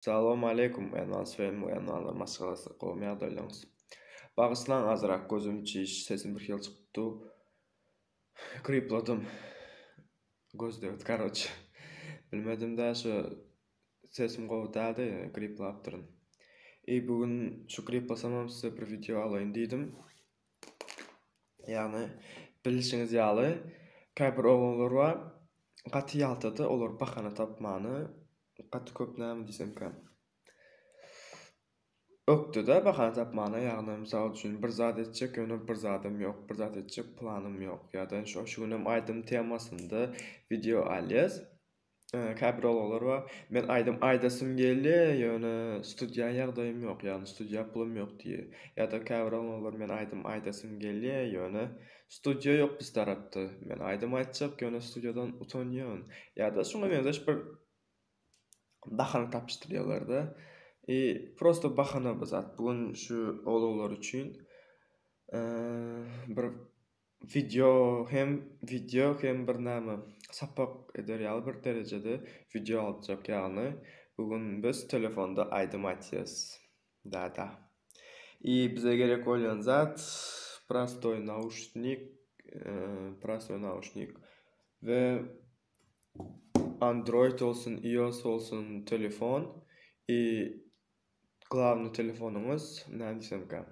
Assalomu alaykum, Sven uyananlar masalasi qolmaya doylanız. Bağışlan azırak gözüm çiş, sesim bir yıl çıktı. Kripladım. Gözde karoç. Bilmedim de şu sesim qovdadı, kriplap durun. Bugün şu kriplasamam size bir video alayım dedim. Yani bilişiniz yalı. Käbir oğlanlar var. Qatı yaltadı, olur bakana tapmanı. Qatı köp näme desem kan. Öktü de bakan tapmana ýagny mysal üçin bir zat etjek, ýöne bir zatym ýok, bir zat etjek planym ýok. Ýa-da şu günem aýdym temasynda video alýas. Käbir olar we men aýdym aýdasym geldi, ýöne studiýa ýagdaýym ýok, ýani studiýa pulum ýok diýe. Ýa-da käbir olar men aýdym aýdasym geldi, ýöne studiýa ýok biz tarapda. Men aýdym aýtjak, ýöne studiýadan utanýan. Ýa-da şoňa benzeş bir bahana tapşdyrýarlar-da. Prosto bahana bizat. Bugün şu oğullar üçün bir video hem bir näme sapak eder ýaly bir derejede video alacak ýagny. Bugün biz telefonda aýdym aýtýas. Da. Bize gerek bolan zat prostoy naушник ve Android olsun, iOS olsun telefon. Glavny telefonumuz näme desem kan.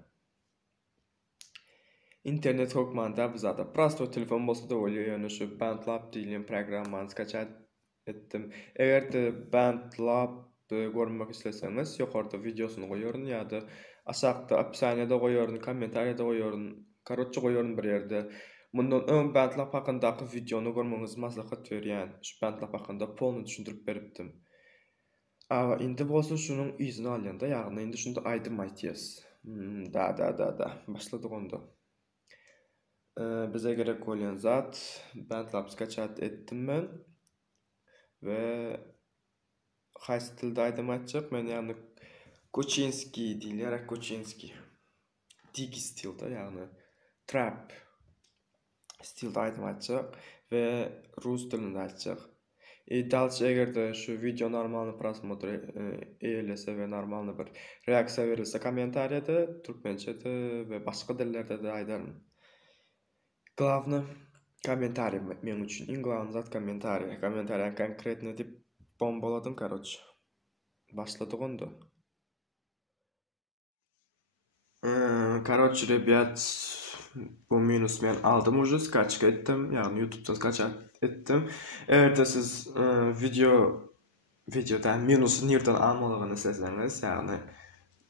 İnternet hokmanda bizada prosto telefon bolsa da bolýar, ýöne şu BandLab diýilen programmany skaçat etdim. Eger BandLab görmek isleseňiz, ýokarda videosyny goýaryn ýa-da aşagda opsiýanyada goýaryn, kommentariýada goýaryn, karotça goýaryn bir ýerde. Mundan öň BandLab hakyndaky videonu görmeňiz maslahat berýän. Şu BandLab hakynda polny düşündirip beripdim. Indi bolsa şunun izini alýanda, ýagny indi şunda aýdym aýtýas. Da. Başladyk onda. Bize gerek bolan zat BandLab skaçat etdim men. Ve haýsy tilde aýdym aýtjak, men ýagny Koçinski diýilýär, Koçinski. Dik stilde, ýagny trap stilde aýdym aýtjak we rus dilinde aýtjak. Dalç egerde şu video normalny prosmotr eýlese we normalny bir reaksiýa berilse kommentariýada, türkmençede we başga dillerde de aýdaryn. Glavny kommentariy men üçin iň glavny zat kommentariy. Kommentariýa konkretny dip bombaladım karoç. Başladyk onda. Karoç rебят, bu minus men aldım уже, skaçka etdim. Yani YouTube'dan skaçat ettim. Eğer siz videodan minusu nereden almalygyny sezeňiz, yani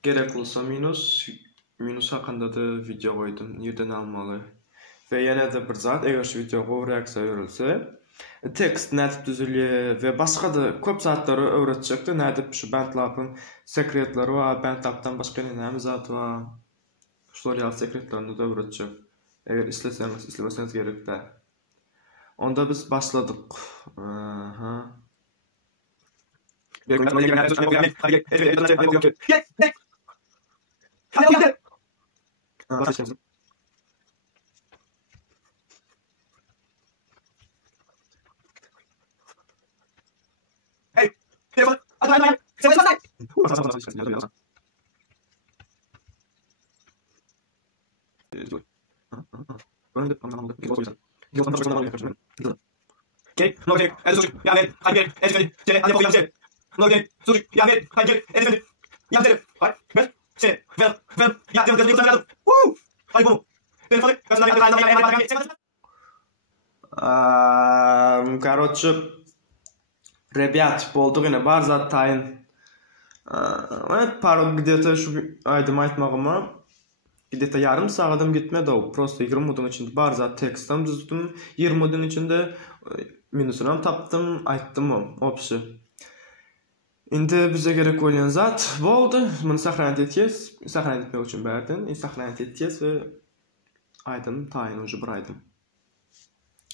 gerek bolsa minus hakynda da video goýdum, nereden almaly. Ve ýene de bir zat, eger şu videoga reaksiýa berilse, tekst nädip düzülýär we başga da köp zatlary öwretjekdi. Nädip şu BandLab'yň sekretleri we BandLab'dan başga näme zat bar. Şular ýaly sekretlerini de öwretjek. Eger isleseňiz, islemeseňiz gerek de. Onda biz başladyk. Hey, telefon. Hadi. Sen. Okay, no okay. Sucuk, ya ver, hayır, ezberi, seni hadi okuyalım seni. No okay, sucuk, ya ver, hayır, ezberi. Ya seni, hayır, seni, ver, ya seni gözünü kurtaralım. Woo! Hayır bu. Telefonu, Короче, ребят, болдук yine bar zat taýyn. Пару где-то şu aýdym aýtmagyma где-то yarım saatam gitmedi o. Prosto 20 minutyň içinde bar zat tekstim düzdüm. 20 minutyň içinde minusyny tapdym, aýtdym o. Opsy. Indi bize gerek bolan zat boldy. Muny sahranat etýäs. Sahranat etmek üçin berdim. Sahranat etýäs we aýdym taýyn уже bir aýdym.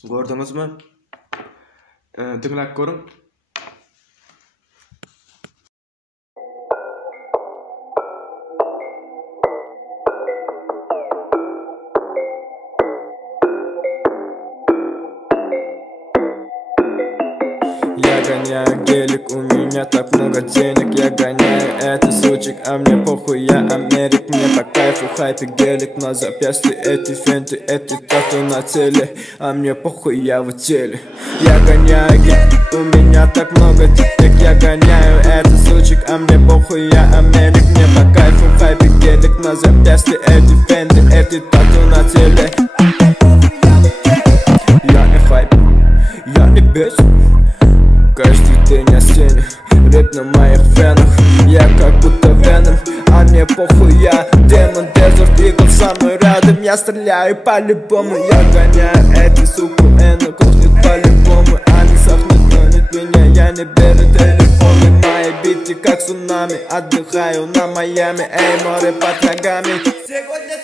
Gördüňizmi? Dinläp görün. гоняю гелик, у меня так много денег. Я гоняю этот случай, а мне похуй, я Америк. Мне по кайфу хайпи гелик, на запястье эти фенты, эти тату на теле. А мне похуй, я в теле. Я гоняю гелик, у меня так много денег. Я гоняю этот случай, а мне похуй, я Америк. Мне по кайфу хайпи гелик, на запястье эти фенты, эти тату на теле. Я не хайп, я не бесен. Каждый день я стене, рэп на моих венах. Я как будто Веном, а мне похуй, я демон. Дезерт Игл со мной рядом, я стреляю по-любому. Я гоняю эти суку, она кухнет по-любому. Они сохнут, гонят меня, я не беру телефоны. Мои биты как цунами, отдыхаю на Майами. Эй, море под ногами. Сегодня